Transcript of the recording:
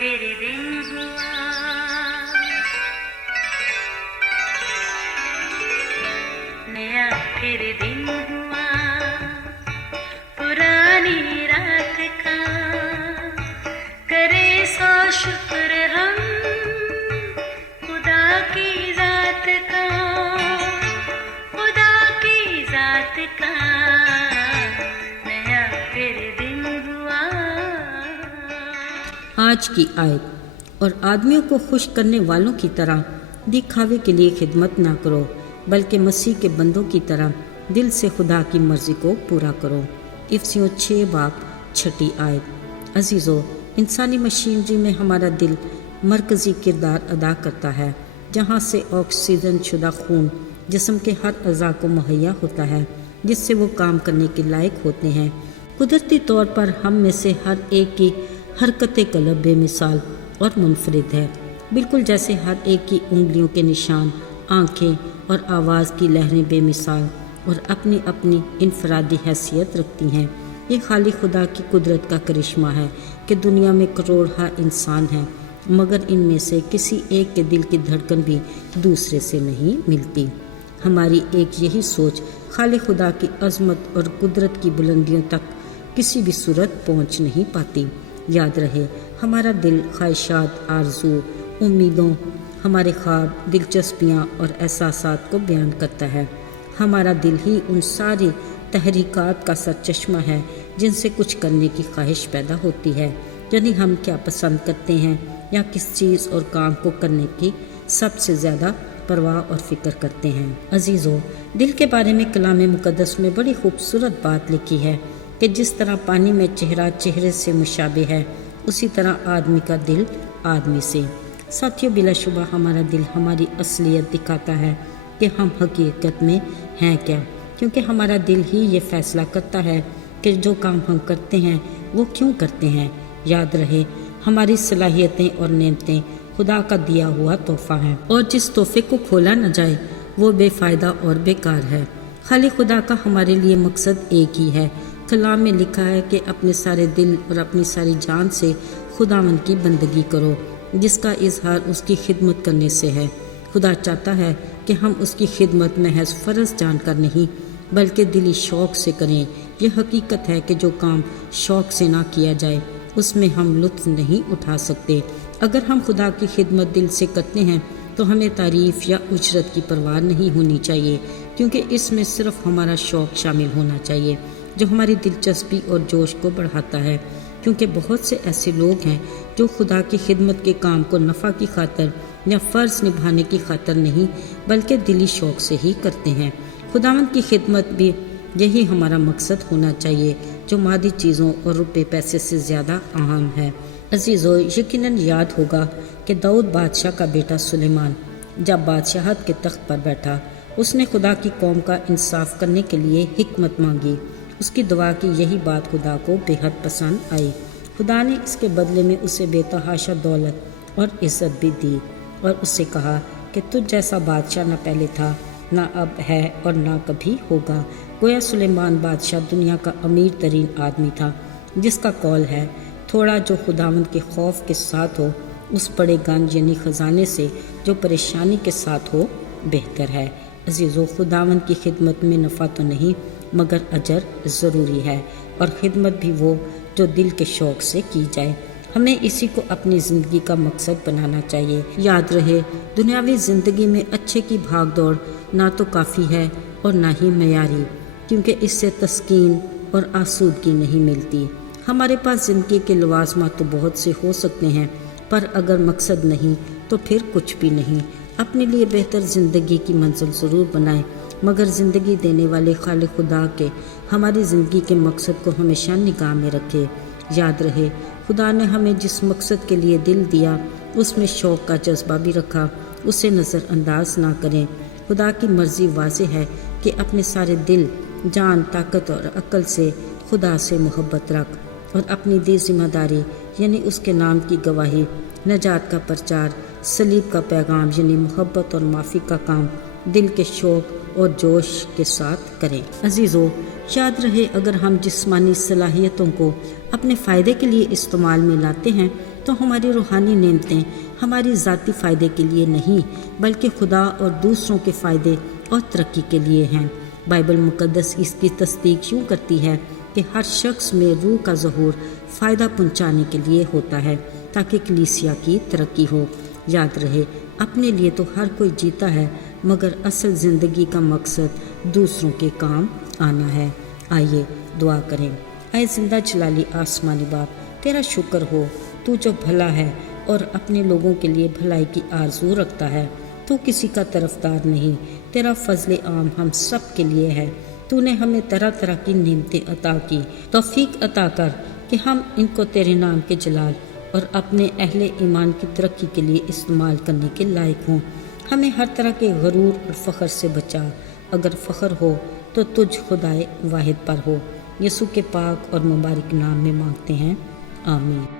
फिर दिन हुआ, नया फिर दिन हुआ, पुरानी रात का करे सो शुक्र हम खुदा की जात का, खुदा की जात का नया फिर दिन हुआ। आज की आयत, और आदमियों को खुश करने वालों की तरह दिखावे के लिए खिदमत ना करो, बल्कि मसीह के बंदों की तरह दिल से खुदा की मर्जी को पूरा करो। इफिसियों 6:6 आयत। अजीज़ों, इंसानी मशीनरी में हमारा दिल मरकज़ी किरदार अदा करता है, जहाँ से ऑक्सीजन शुदा खून जिस्म के हर अज़ा को मुहैया होता है, जिससे वो काम करने के लायक होते हैं। कुदरती तौर पर हम में से हर एक की हरकत कलब बेमिसाल और मुनफरिद है, बिल्कुल जैसे हर एक की उंगलियों के निशान, आँखें और आवाज़ की लहरें बेमिसाल और अपनी अपनी इनफरादी हैसियत रखती हैं। ये खाली खुदा की कुदरत का करिश्मा है कि दुनिया में करोड़ों इंसान हैं, मगर इनमें से किसी एक के दिल की धड़कन भी दूसरे से नहीं मिलती। हमारी एक यही सोच खाली खुदा की अज़मत और कुदरत की बुलंदियों तक किसी भी सूरत पहुँच नहीं पाती। याद रहे, हमारा दिल ख्वाहिशात, आरज़ू, उम्मीदों, हमारे ख्वाब, दिलचस्पियाँ और एहसासात को बयान करता है। हमारा दिल ही उन सारी तहरीकात का सरचश्मा है जिनसे कुछ करने की ख्वाहिश पैदा होती है, यानी हम क्या पसंद करते हैं या किस चीज़ और काम को करने की सबसे ज़्यादा परवाह और फ़िक्र करते हैं। अजीज़ों, दिल के बारे में कलाम मुक़द्दस में बड़ी खूबसूरत बात लिखी है कि जिस तरह पानी में चेहरा चेहरे से मुशाबे है, उसी तरह आदमी का दिल आदमी से। साथियों, बिलाशुबा हमारा दिल हमारी असलियत दिखाता है कि हम हकीकत में हैं क्या, क्योंकि हमारा दिल ही ये फैसला करता है कि जो काम हम करते हैं वो क्यों करते हैं। याद रहे, हमारी सलाहियतें और नेमतें खुदा का दिया हुआ तोहफा है, और जिस तोहफे को खोला न जाए वो बेफ़ायदा और बेकार है। खाली खुदा का हमारे लिए मकसद एक ही है। कलाम में लिखा है कि अपने सारे दिल और अपनी सारी जान से खुदावंद की बंदगी करो, जिसका इजहार उसकी खिदमत करने से है। खुदा चाहता है कि हम उसकी खिदमत महज फ़र्ज़ जानकर नहीं, बल्कि दिली शौक़ से करें। यह हकीकत है कि जो काम शौक़ से ना किया जाए उसमें हम लुत्फ़ नहीं उठा सकते। अगर हम खुदा की खिदमत दिल से करते हैं तो हमें तारीफ़ या उजरत की परवाह नहीं होनी चाहिए, क्योंकि इसमें सिर्फ़ हमारा शौक़ शामिल होना चाहिए जो हमारी दिलचस्पी और जोश को बढ़ाता है। क्योंकि बहुत से ऐसे लोग हैं जो खुदा की खिदमत के काम को नफ़ा की खातर या फ़र्ज़ निभाने की खातर नहीं, बल्कि दिली शौक़ से ही करते हैं। खुदावंद की खिदमत भी यही हमारा मकसद होना चाहिए, जो मादी चीज़ों और रुपए पैसे से ज़्यादा अहम है। अजीज़ों, यकीनन याद होगा कि दाऊद बादशाह का बेटा सुलेमान जब बादशाहत के तख्त पर बैठा, उसने खुदा की कौम का इंसाफ करने के लिए हिकमत मांगी। उसकी दुआ की यही बात खुदा को बेहद पसंद आई। खुदा ने इसके बदले में उसे बेतहाशा दौलत और इज़्ज़त भी दी, और उससे कहा कि तुझ जैसा बादशाह न पहले था, ना अब है और ना कभी होगा। गोया सुलेमान बादशाह दुनिया का अमीर तरीन आदमी था, जिसका कौल है, थोड़ा जो खुदावंद के खौफ के साथ हो, उस बड़े गंज यानी ख़जाने से जो परेशानी के साथ हो बेहतर है। अजीज़ों, खुदावंद की खिदमत में नफ़ा तो नहीं, मगर अजर ज़रूरी है, और ख़िदमत भी वो जो दिल के शौक़ से की जाए। हमें इसी को अपनी ज़िंदगी का मकसद बनाना चाहिए। याद रहे, दुनियावी ज़िंदगी में अच्छे की भाग दौड़ ना तो काफ़ी है और ना ही मयारी, क्योंकि इससे तस्कीन और आसूदगी नहीं मिलती। हमारे पास ज़िंदगी के लवाज़मात तो बहुत से हो सकते हैं, पर अगर मकसद नहीं तो फिर कुछ भी नहीं। अपने लिए बेहतर ज़िंदगी की मंजिल ज़रूर बनाएं, मगर ज़िंदगी देने वाले खालिक खुदा के हमारी ज़िंदगी के मकसद को हमेशा निगाह में रखें। याद रहे, खुदा ने हमें जिस मकसद के लिए दिल दिया उसमें शौक़ का जज्बा भी रखा, उसे नज़रअंदाज ना करें। खुदा की मर्ज़ी वाज़ेह है कि अपने सारे दिल, जान, ताकत और अक्ल से खुदा से मोहब्बत रख, और अपनी दी जिम्मेदारी यानी उसके नाम की गवाही, नजात का प्रचार, सलीब का पैगाम यानी मोहब्बत और माफ़ी का काम दिल के शौक़ और जोश के साथ करें। अजीज़ों, یاد رہے اگر ہم جسمانی صلاحیتوں کو اپنے فائدے کے لیے استعمال میں لاتے ہیں تو ہماری روحانی نعمتیں ہماری ذاتی فائدے کے لیے نہیں بلکہ خدا اور دوسروں کے فائدے اور ترقی کے لیے ہیں۔ بائبل مقدس اس کی تصدیق یوں کرتی ہے کہ ہر شخص میں روح کا ظہور فائدہ پہنچانے کے لیے ہوتا ہے تاکہ کلیسیا کی ترقی ہو۔ یاد رہے اپنے لیے تو ہر کوئی جیتا ہے مگر اصل زندگی کا مقصد دوسروں کے کام آنا ہے۔ آئیے دعا کریں۔ اے زندہ جلالی آسمانی باپ، تیرا شکر ہو، تو جو بھلا ہے اور اپنے لوگوں کے لیے بھلائی کی آرزو رکھتا ہے۔ تو کسی کا طرفدار نہیں، تیرا فضل عام ہم سب کے لیے ہے۔ تو نے ہمیں طرح طرح کی نعمتیں عطا کی، توفیق عطا کر کہ ہم ان کو تیرے نام کے جلال اور اپنے اہل ایمان کی ترقی کے لیے استعمال کرنے کے لائق ہوں۔ ہمیں ہر طرح کے غرور اور فخر سے بچا، اگر فخر ہو تو تجھ خدائے واحد پر ہو۔ یسوع کے پاک اور مبارک نام میں مانگتے ہیں، آمین۔